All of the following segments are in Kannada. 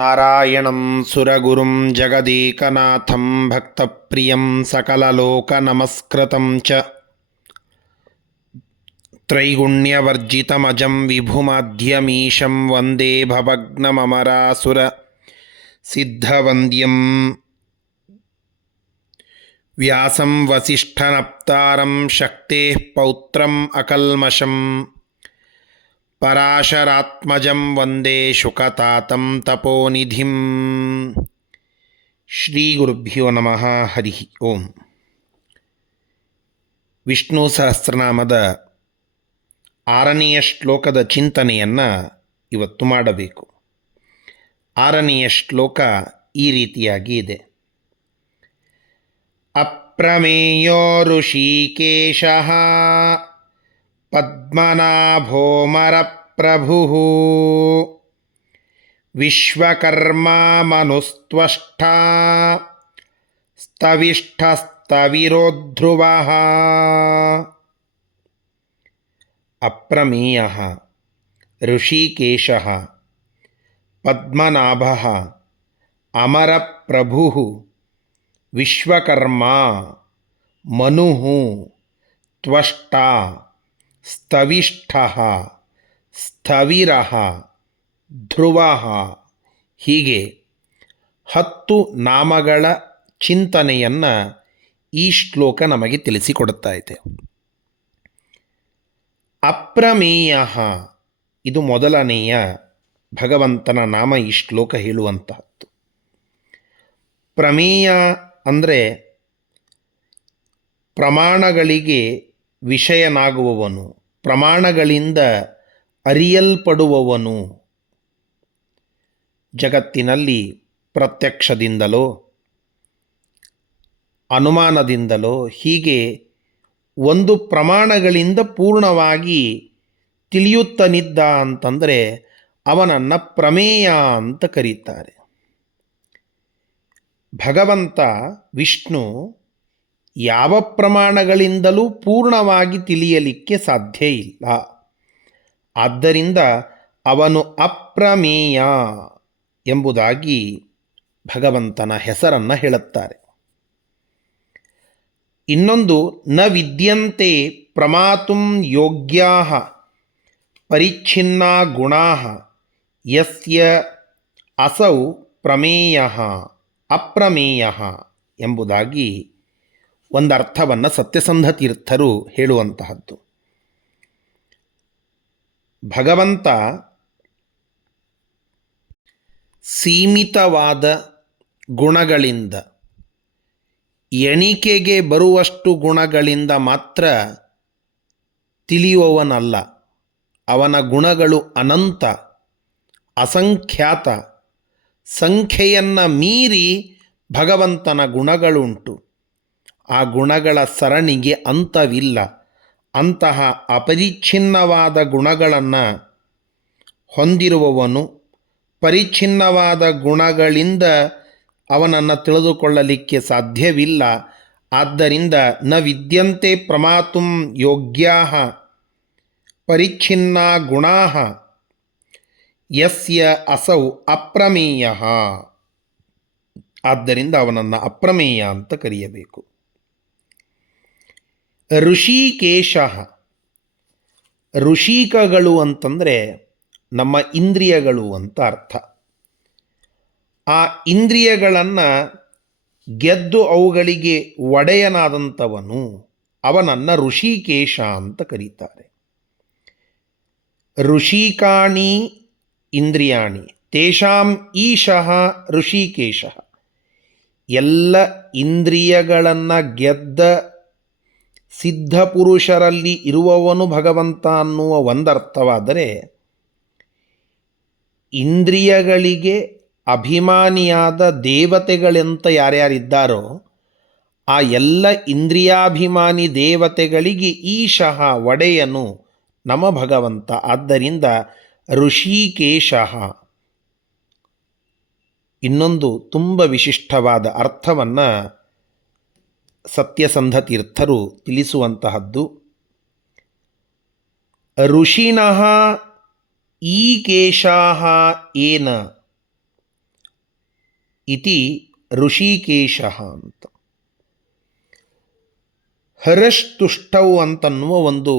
ನಾರಾಯಣಂ ಸುರಗುರುಂ ಜಗದೇಕನಾಥಂ ಭಕ್ತಪ್ರಿಯಂ ಸಕಲಲೋಕನಮಸ್ಕೃತಂ ಚ ತ್ರೈಗುಣ್ಯವರ್ಜಿತಮಜಂ ವಿಭುಮಾದ್ಯಮೀಶಂ ವಂದೇ ಭವಗ್ನಮರಾಸುರ ಸಿದ್ಧವಂದ್ಯಂ ವ್ಯಾಸಂ ವಸಿಷ್ಠನಪ್ತಾರಂ ಶಕ್ತೇಃ ಪೌತ್ರಂ ಅಕಲ್ಮಷಂ ಪರಾಶರಾತ್ಮಜಂ ವಂದೇ ಶುಕತಾತಂ ತಪೋನಿಧಿಂ. ಶ್ರೀ ಗುರುಭ್ಯೋ ನಮಃ. ಹರಿ ಓಂ. ವಿಷ್ಣು ಸಹಸ್ರನಾಮದ 6ನೆಯ ಶ್ಲೋಕದ ಚಿಂತನೆಯನ್ನು ಇವತ್ತು ಮಾಡಬೇಕು. 6ನೆಯ ಶ್ಲೋಕ ಈ ರೀತಿಯಾಗಿ ಇದೆ. ಅಪ್ರಮೇಯೋ ಋಷಿಕೇಶಃ ಪದ್ಮನಾಭೋಮರಪ್ರಭುಃ ವಿಶ್ವಕರ್ಮಾ ಮನುಸ್ತ್ವಷ್ಟಾ ಸ್ತವಿಷ್ಠಸ್ತವಿರೋಧ್ರುವಃ. ಅಪ್ರಮೇಯಃ ಋಷಿಕೇಶಃ ಪದ್ಮನಾಭಃ ಅಮರಪ್ರಭುಃ ವಿಶ್ವಕರ್ಮಾ ಮನುಃ ತ್ವಷ್ಟಾ ಸ್ತವಿಷ್ಠಃ ಸ್ಥವಿರಃ ಧ್ರುವಃ. ಹೀಗೆ 10 ನಾಮಗಳ ಚಿಂತನೆಯನ್ನು ಈ ಶ್ಲೋಕ ನಮಗೆ ತಿಳಿಸಿಕೊಡುತ್ತಾ ಇದೆ. ಅಪ್ರಮೇಯ, ಇದು ಮೊದಲನೆಯ ಭಗವಂತನ ನಾಮ. ಈ ಶ್ಲೋಕ ಹೇಳುವಂತಹದ್ದು ಪ್ರಮೇಯ ಅಂದರೆ ಪ್ರಮಾಣಗಳಿಗೆ ವಿಷಯನಾಗುವವನು, ಪ್ರಮಾಣಗಳಿಂದ ಅರಿಯಲ್ಪಡುವವನು. ಜಗತ್ತಿನಲ್ಲಿ ಪ್ರತ್ಯಕ್ಷದಿಂದಲೋ ಅನುಮಾನದಿಂದಲೋ ಹೀಗೆ ಒಂದು ಪ್ರಮಾಣಗಳಿಂದ ಪೂರ್ಣವಾಗಿ ತಿಳಿಯುತ್ತನಿದ್ದ ಅಂತಂದರೆ ಅವನನ್ನು ಪ್ರಮೇಯ ಅಂತ ಕರೀತಾರೆ. ಭಗವಂತ ವಿಷ್ಣು ಯಾವ ಪ್ರಮಾಣಗಳಿಂದಲೂ ಪೂರ್ಣವಾಗಿ ತಿಳಿಯಲಿಕ್ಕೆ ಸಾಧ್ಯ ಇಲ್ಲ. ಆದ್ದರಿಂದ ಅವನು ಅಪ್ರಮೇಯ ಎಂಬುದಾಗಿ ಭಗವಂತನ ಹೆಸರನ್ನು ಹೇಳುತ್ತಾರೆ. ಇನ್ನೊಂದು, ನ ವಿದ್ಯಂತೆ ಪ್ರಮಾತುಂ ಯೋಗ್ಯಾಃ ಪರಿಚ್ಛಿನ್ನಾ ಗುಣಾಃ ಯಸ್ಯ ಅಸೌ ಪ್ರಮೇಯಃ ಅಪ್ರಮೇಯಃ ಎಂಬುದಾಗಿ ಒಂದರ್ಥವನ್ನು ಸತ್ಯಸಂಧ ತೀರ್ಥರು ಹೇಳುವಂತಹದ್ದು. ಭಗವಂತ ಸೀಮಿತವಾದ ಗುಣಗಳಿಂದ, ಎಣಿಕೆಗೆ ಬರುವಷ್ಟು ಗುಣಗಳಿಂದ ಮಾತ್ರ ತಿಳಿಯುವವನಲ್ಲ. ಅವನ ಗುಣಗಳು ಅನಂತ, ಅಸಂಖ್ಯಾತ. ಸಂಖ್ಯೆಯನ್ನು ಮೀರಿ ಭಗವಂತನ ಗುಣಗಳುಂಟು. ಆ ಗುಣಗಳ ಸರಣಿಗೆ ಅಂತವಿಲ್ಲ. ಅಂತಹ ಅಪರಿಚ್ಛಿನ್ನವಾದ ಗುಣಗಳನ್ನು ಹೊಂದಿರುವವನು, ಪರಿಚ್ಛಿನ್ನವಾದ ಗುಣಗಳಿಂದ ಅವನನ್ನು ತಿಳಿದುಕೊಳ್ಳಲಿಕ್ಕೆ ಸಾಧ್ಯವಿಲ್ಲ. ಆದ್ದರಿಂದ ನ ವಿದ್ಯಂತೆ ಪ್ರಮಾತುಂ ಯೋಗ್ಯಾಃ ಪರಿಚ್ಛಿನ್ನಾ ಗುಣಾಃ ಯಸ್ಯ ಅಸೌ ಅಪ್ರಮೇಯಃ. ಆದ್ದರಿಂದ ಅವನನ್ನು ಅಪ್ರಮೇಯ ಅಂತ ಕರೆಯಬೇಕು. ಋಷಿಕೇಶ, ಋಷಿಕಗಳು ಅಂತಂದರೆ ನಮ್ಮ ಇಂದ್ರಿಯಗಳು ಅಂತ ಅರ್ಥ. ಆ ಇಂದ್ರಿಯಗಳನ್ನು ಗೆದ್ದು ಅವುಗಳಿಗೆ ಒಡೆಯನಾದಂಥವನು, ಅವನನ್ನು ಋಷಿಕೇಶ ಅಂತ ಕರೀತಾರೆ. ಋಷಿಕಾಣಿ ಇಂದ್ರಿಯಾಣಿ ತೇಷಾಂ ಈಶಃ ಋಷಿಕೇಶ. ಎಲ್ಲ ಇಂದ್ರಿಯಗಳನ್ನು ಗೆದ್ದ ಸಿದ್ಧಪುರುಷರಲ್ಲಿ ಇರುವವನು ಭಗವಂತ ಅನ್ನುವ ಒಂದರ್ಥವಾದರೆ, ಇಂದ್ರಿಯಗಳಿಗೆ ಅಭಿಮಾನಿಯಾದ ದೇವತೆಗಳೆಂತ ಯಾರ್ಯಾರಿದ್ದಾರೋ ಆ ಎಲ್ಲ ಇಂದ್ರಿಯಾಭಿಮಾನಿ ದೇವತೆಗಳಿಗೆ ಈಶಃ ಒಡೆಯನು ನಮ್ಮ ಭಗವಂತ. ಆದ್ದರಿಂದ ಋಷಿಕೇಶ. ಇನ್ನೊಂದು ತುಂಬ ವಿಶಿಷ್ಟವಾದ ಅರ್ಥವನ್ನು ಸತ್ಯಸಂಧ ತೀರ್ಥರು ತಿಳಿಸುವಂತಹದ್ದು. ಋಷಿಣಃ ಈಕೇಶಾಃ ಏನ ಇತಿ ಋಷಿಕೇಶ ಅಂತ. ಹರಸ್ತುಷ್ಟೌ ಅಂತನ್ನುವ ಒಂದು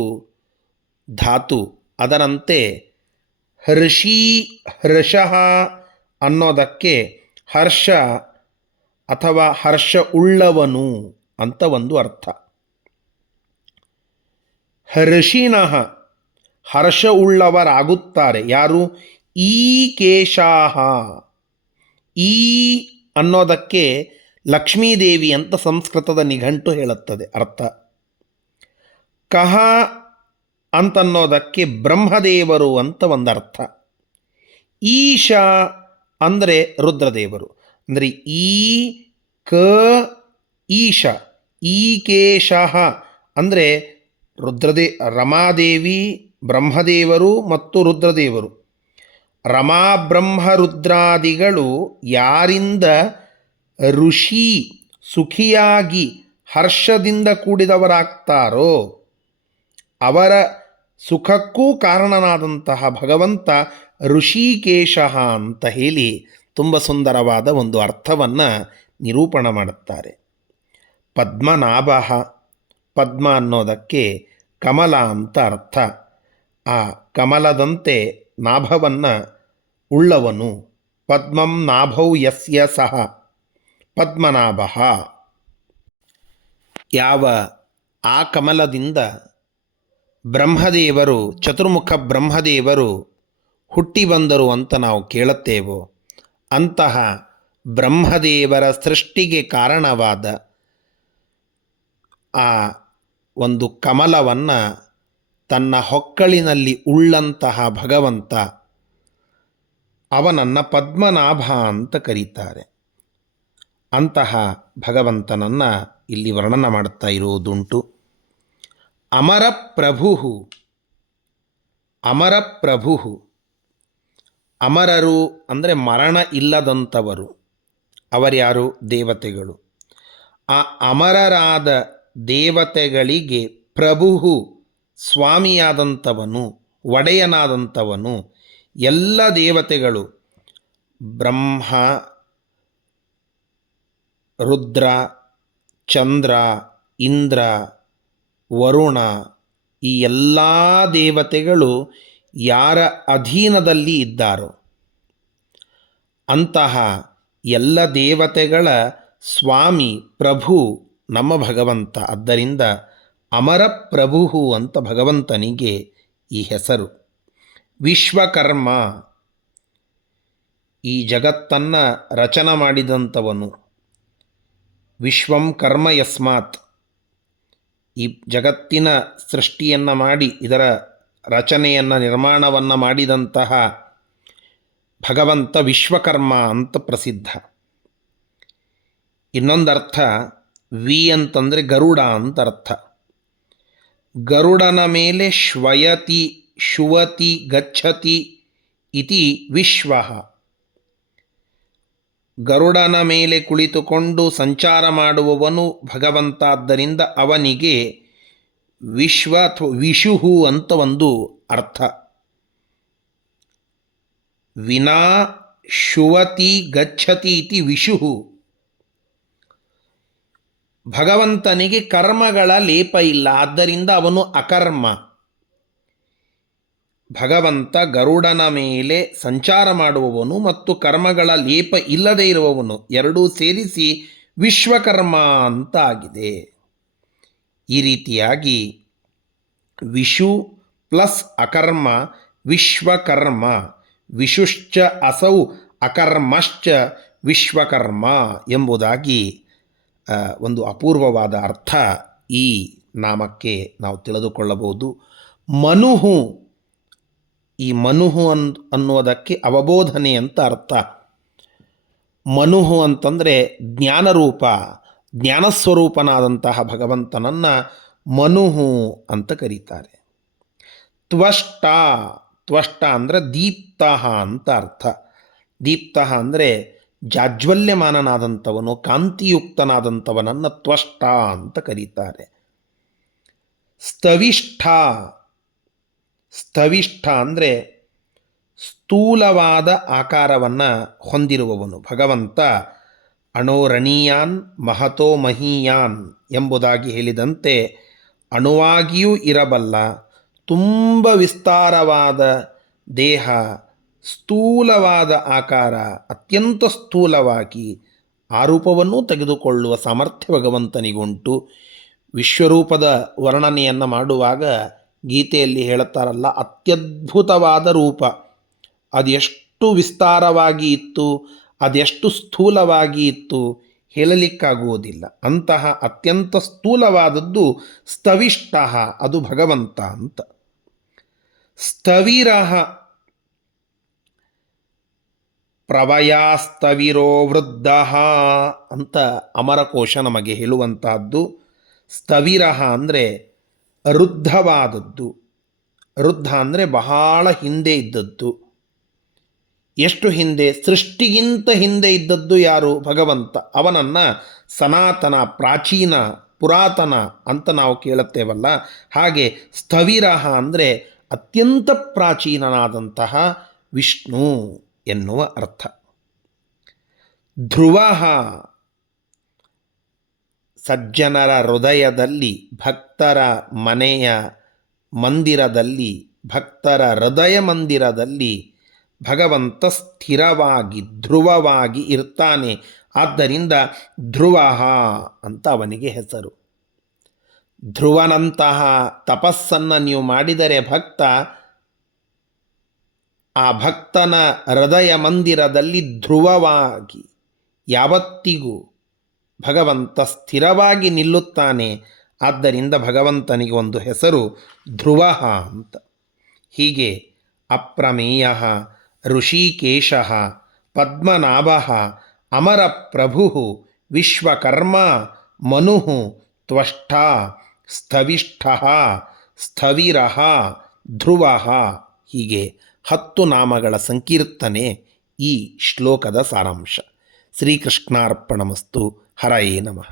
ಧಾತು, ಅದರಂತೆ ಹರ್ಷಿ ಹರ್ಷಃ ಅನ್ನೋದಕ್ಕೆ ಹರ್ಷ ಅಥವಾ ಹರ್ಷ ಉಳ್ಳವನು ಅಂತ ಒಂದು ಅರ್ಥ. ಹರ್ಷಿಣಃ ಹರ್ಷ ಉಳ್ಳವರಾಗುತ್ತಾರೆ. ಯಾರು? ಈ ಕೇಶಾಹ. ಈ ಅನ್ನೋದಕ್ಕೆ ಲಕ್ಷ್ಮೀದೇವಿ ಅಂತ ಸಂಸ್ಕೃತದ ನಿಘಂಟು ಹೇಳುತ್ತದೆ ಅರ್ಥ. ಕಹ ಅಂತನ್ನೋದಕ್ಕೆ ಬ್ರಹ್ಮದೇವರು ಅಂತ ಒಂದರ್ಥ. ಈಶ ಅಂದರೆ ರುದ್ರದೇವರು. ಅಂದರೆ ಈ ಕ ಈಶ, ಈಕೇಶಃ ಅಂದರೆ ರಮಾದೇವಿ, ಬ್ರಹ್ಮದೇವರು ಮತ್ತು ರುದ್ರದೇವರು. ರಮಾ ಬ್ರಹ್ಮ ರುದ್ರಾದಿಗಳು ಯಾರಿಂದ ಋಷಿ ಸುಖಿಯಾಗಿ ಹರ್ಷದಿಂದ ಕೂಡಿದವರಾಗ್ತಾರೋ ಅವರ ಸುಖಕ್ಕೂ ಕಾರಣನಾದಂತಹ ಭಗವಂತ ಋಷಿಕೇಶ ಅಂತ ಹೇಳಿ ತುಂಬ ಸುಂದರವಾದ ಒಂದು ಅರ್ಥವನ್ನು ನಿರೂಪಣೆ ಮಾಡುತ್ತಾರೆ. ಪದ್ಮನಾಭ, ಪದ್ಮ ಅನ್ನೋದಕ್ಕೆ ಕಮಲ ಅಂತ ಅರ್ಥ. ಆ ಕಮಲದಂತೆ ನಾಭವನ್ನು ಉಳ್ಳವನು. ಪದ್ಮಂ ನಾಭೌ ಯಸ್ಯ ಸಹ ಪದ್ಮನಾಭ. ಯಾವ ಆ ಕಮಲದಿಂದ ಬ್ರಹ್ಮದೇವರು, ಚತುರ್ಮುಖ ಬ್ರಹ್ಮದೇವರು ಹುಟ್ಟಿ ಬಂದರು ಅಂತ ನಾವು ಕೇಳುತ್ತೇವೋ ಅಂತಹ ಬ್ರಹ್ಮದೇವರ ಸೃಷ್ಟಿಗೆ ಕಾರಣವಾದ ಆ ಒಂದು ಕಮಲವನ್ನು ತನ್ನ ಹೊಕ್ಕಳಿನಲ್ಲಿ ಉಳ್ಳಂತಹ ಭಗವಂತ, ಅವನನ್ನು ಪದ್ಮನಾಭ ಅಂತ ಕರೀತಾರೆ. ಅಂತಹ ಭಗವಂತನನ್ನು ಇಲ್ಲಿ ವರ್ಣನ ಮಾಡುತ್ತಾ ಇರುವುದುಂಟು. ಅಮರಪ್ರಭು, ಅಮರಪ್ರಭು, ಅಮರರು ಅಂದರೆ ಮರಣ ಇಲ್ಲದಂಥವರು. ಅವರ್ಯಾರು? ದೇವತೆಗಳು. ಆ ಅಮರರಾದ ದೇವತೆಗಳಿಗೆ ಪ್ರಭು ಸ್ವಾಮಿಯಾದಂಥವನು, ಒಡೆಯನಾದಂಥವನು. ಎಲ್ಲ ದೇವತೆಗಳು ಬ್ರಹ್ಮ, ರುದ್ರ, ಚಂದ್ರ, ಇಂದ್ರ, ವರುಣ, ಈ ಎಲ್ಲ ದೇವತೆಗಳು ಯಾರ ಅಧೀನದಲ್ಲಿ ಇದ್ದಾರೋ ಅಂತಹ ಎಲ್ಲ ದೇವತೆಗಳ ಸ್ವಾಮಿ ಪ್ರಭು ನಮ್ಮ ಭಗವಂತ. ಆದ್ದರಿಂದ ಅಮರಪ್ರಭು ಅಂತ ಭಗವಂತನಿಗೆ ಈ ಹೆಸರು. ವಿಶ್ವಕರ್ಮ, ಈ ಜಗತ್ತನ್ನು ರಚನೆ ಮಾಡಿದಂಥವನು. ವಿಶ್ವಂ ಕರ್ಮ ಯಸ್ಮಾತ್, ಈ ಜಗತ್ತಿನ ಸೃಷ್ಟಿಯನ್ನು ಮಾಡಿ ಇದರ ರಚನೆಯನ್ನು, ನಿರ್ಮಾಣವನ್ನು ಮಾಡಿದಂತಹ ಭಗವಂತ ವಿಶ್ವಕರ್ಮ ಅಂತ ಪ್ರಸಿದ್ಧ. ಇನ್ನೊಂದರ್ಥ ವಿ ಅಂತಂದರೆ ಗರುಡ ಅಂತ ಅರ್ಥ. ಗರುಡನ ಮೇಲೆ ಶ್ವಯತಿ, ಶುವತಿ, ಗಚ್ಚತಿ ಇತಿ ವಿಶ್ವ. ಗರುಡನ ಮೇಲೆ ಕುಳಿತುಕೊಂಡು ಸಂಚಾರ ಮಾಡುವವನು ಭಗವಂತ. ಆದ್ದರಿಂದ ಅವನಿಗೆ ವಿಶ್ವ ಅಥವಾ ವಿಶುಹು ಅಂತ ಒಂದು ಅರ್ಥ. ವಿನಾ ಶುವತಿ ಗಚ್ಚತಿ ಇತಿ ವಿಶುಹು. ಭಗವಂತನಿಗೆ ಕರ್ಮಗಳ ಲೇಪ ಇಲ್ಲ, ಆದ್ದರಿಂದ ಅವನು ಅಕರ್ಮ. ಭಗವಂತ ಗರುಡನ ಮೇಲೆ ಸಂಚಾರ ಮಾಡುವವನು ಮತ್ತು ಕರ್ಮಗಳ ಲೇಪ ಇಲ್ಲದೇ ಇರುವವನು, ಎರಡೂ ಸೇರಿಸಿ ವಿಶ್ವಕರ್ಮ ಅಂತ ಆಗಿದೆ. ಈ ರೀತಿಯಾಗಿ ವಿಶು ಪ್ಲಸ್ ಅಕರ್ಮ ವಿಶ್ವಕರ್ಮ. ವಿಶುಶ್ಚ ಅಸೌ ಅಕರ್ಮಶ್ಚ ವಿಶ್ವಕರ್ಮ ಎಂಬುದಾಗಿ ಒಂದು ಅಪೂರ್ವವಾದ ಅರ್ಥ ಈ ನಾಮಕ್ಕೆ ನಾವು ತಿಳಿದುಕೊಳ್ಳಬಹುದು. ಮನುಹು, ಈ ಮನುಹು ಅನ್ನುವುದಕ್ಕೆ ಅವಬೋಧನೆ ಅಂತ ಅರ್ಥ. ಮನುಹು ಅಂತಂದರೆ ಜ್ಞಾನರೂಪ, ಜ್ಞಾನಸ್ವರೂಪನಾದಂತಹ ಭಗವಂತನನ್ನು ಮನುಹು ಅಂತ ಕರೀತಾರೆ. ತ್ವಷ್ಟ, ತ್ವಷ್ಟ ಅಂದರೆ ದೀಪ್ತ ಅಂತ ಅರ್ಥ. ದೀಪ್ತ ಅಂದರೆ ಜಾಜ್ವಲ್ಯಮಾನನಾದಂಥವನು, ಕಾಂತಿಯುಕ್ತನಾದಂಥವನನ್ನು ತ್ವಷ್ಟ ಅಂತ ಕರೀತಾರೆ. ಸ್ತವಿಷ್ಠ, ಸ್ತವಿಷ್ಠ ಅಂದರೆ ಸ್ಥೂಲವಾದ ಆಕಾರವನ್ನು ಹೊಂದಿರುವವನು ಭಗವಂತ. ಅಣೋರಣೀಯಾನ್ ಮಹತೋ ಮಹೀಯಾನ್ ಎಂಬುದಾಗಿ ಹೇಳಿದಂತೆ ಅಣುವಾಗಿಯೂ ಇರಬಲ್ಲ, ತುಂಬ ವಿಸ್ತಾರವಾದ ದೇಹ, ಸ್ಥೂಲವಾದ ಆಕಾರ, ಅತ್ಯಂತ ಸ್ಥೂಲವಾಗಿ ಆ ರೂಪವನ್ನೂ ತೆಗೆದುಕೊಳ್ಳುವ ಸಾಮರ್ಥ್ಯ ಭಗವಂತನಿಗುಂಟು. ವಿಶ್ವರೂಪದ ವರ್ಣನೆಯನ್ನು ಮಾಡುವಾಗ ಗೀತೆಯಲ್ಲಿ ಹೇಳುತ್ತಾರಲ್ಲ, ಅತ್ಯದ್ಭುತವಾದ ರೂಪ, ಅದೆಷ್ಟು ವಿಸ್ತಾರವಾಗಿ ಇತ್ತು, ಅದೆಷ್ಟು ಸ್ಥೂಲವಾಗಿ ಇತ್ತು, ಹೇಳಲಿಕ್ಕಾಗುವುದಿಲ್ಲ. ಅಂತಹ ಅತ್ಯಂತ ಸ್ಥೂಲವಾದದ್ದು ಸ್ಥವಿಷ್ಟ, ಅದು ಭಗವಂತ ಅಂತ. ಸ್ಥವಿರಃ ಪ್ರವಯಾಸ್ತವಿರೋ ವೃದ್ಧ ಅಂತ ಅಮರಕೋಶ ನಮಗೆ ಹೇಳುವಂತಹದ್ದು. ಸ್ಥವಿರಃ ಅಂದರೆ ವೃದ್ಧವಾದದ್ದು. ವೃದ್ಧ ಅಂದರೆ ಬಹಳ ಹಿಂದೆ ಇದ್ದದ್ದು. ಎಷ್ಟು ಹಿಂದೆ? ಸೃಷ್ಟಿಗಿಂತ ಹಿಂದೆ ಇದ್ದದ್ದು ಯಾರು? ಭಗವಂತ. ಅವನನ್ನು ಸನಾತನ, ಪ್ರಾಚೀನ, ಪುರಾತನ ಅಂತ ನಾವು ಕೇಳುತ್ತೇವಲ್ಲ, ಹಾಗೆ ಸ್ಥವಿರಃ ಅಂದರೆ ಅತ್ಯಂತ ಪ್ರಾಚೀನನಾದಂತಹ ವಿಷ್ಣು ಎನ್ನುವ ಅರ್ಥ. ಧ್ರುವ, ಸಜ್ಜನರ ಹೃದಯದಲ್ಲಿ, ಭಕ್ತರ ಮನೆಯ ಮಂದಿರದಲ್ಲಿ, ಭಕ್ತರ ಹೃದಯ ಮಂದಿರದಲ್ಲಿ ಭಗವಂತ ಸ್ಥಿರವಾಗಿ ಧ್ರುವವಾಗಿ ಇರ್ತಾನೆ. ಆದ್ದರಿಂದ ಧ್ರುವ ಅಂತ ಅವನಿಗೆ ಹೆಸರು. ಧ್ರುವನಂತಹ ತಪಸ್ಸನ್ನು ನೀವು ಮಾಡಿದರೆ ಭಕ್ತ, ಆ ಭಕ್ತನ ಹೃದಯ ಮಂದಿರದಲ್ಲಿ ಧ್ರುವವಾಗಿ ಯಾವತ್ತಿಗೂ ಭಗವಂತ ಸ್ಥಿರವಾಗಿ ನಿಲ್ಲುತ್ತಾನೆ. ಆದ್ದರಿಂದ ಭಗವಂತನಿಗೆ ಒಂದು ಹೆಸರು ಧ್ರುವ ಅಂತ. ಹೀಗೆ ಅಪ್ರಮೇಯ ಋಷಿಕೇಶ ಪದ್ಮನಾಭ ಅಮರಪ್ರಭು ವಿಶ್ವಕರ್ಮ ಮನು ತ್ವಷ್ಟ ಸ್ಥವಿಷ್ಠ ಸ್ಥವಿರ ಧ್ರುವ, ಹೀಗೆ 10 ನಾಮಗಳ ಸಂಕೀರ್ತನೆ ಈ ಶ್ಲೋಕದ ಸಾರಾಂಶ. ಶ್ರೀಕೃಷ್ಣಾರ್ಪಣಮಸ್ತು. ಹರಯೇ ನಮಃ.